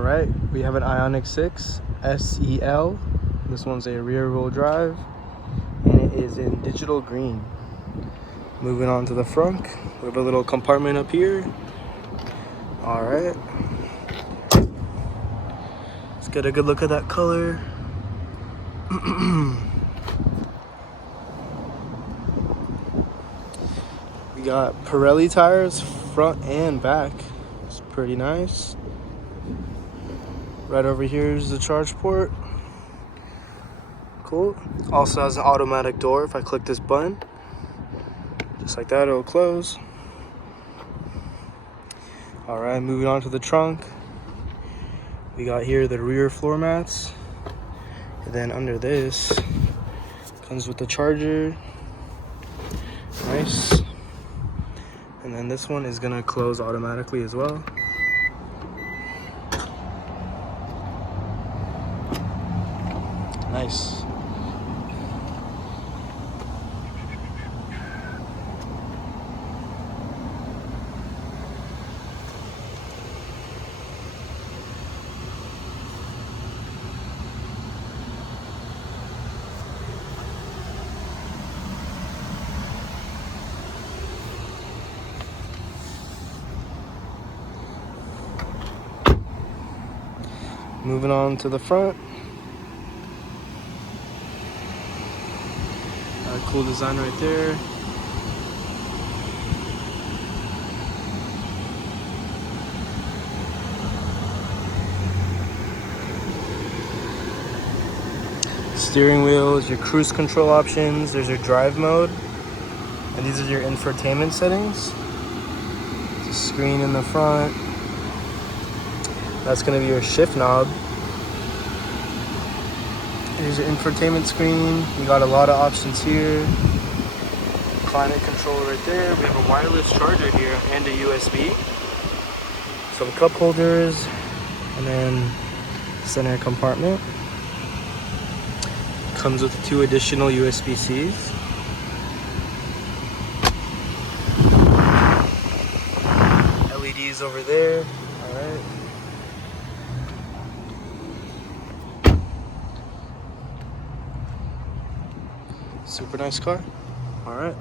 Alright, we have an IONIQ 6 SEL. This one's a rear wheel drive and it is in digital green. Moving on to the front, we have a little compartment up here. Alright, let's get a good look at that color. We got Pirelli tires front and back. It's pretty nice. Right over here is the charge port. Cool. Also has an automatic door. If I click this button, just like that, it'll close. All right, moving on to the trunk. We got here the rear floor mats. And then under this comes with the charger. Nice. And then this one is gonna close automatically as well. Nice. Moving on to the front. Got a cool design right there. Steering wheel is your cruise control options. There's your drive mode. And these are your infotainment settings. There's a screen in the front. That's going to be your shift knob. Here's your infotainment screen. You got a lot of options here. Climate control right there. We have a wireless charger here and a USB. Some cup holders, and then center compartment. Comes with 2 additional USB-Cs. LEDs over there. All right. Super nice car. All right.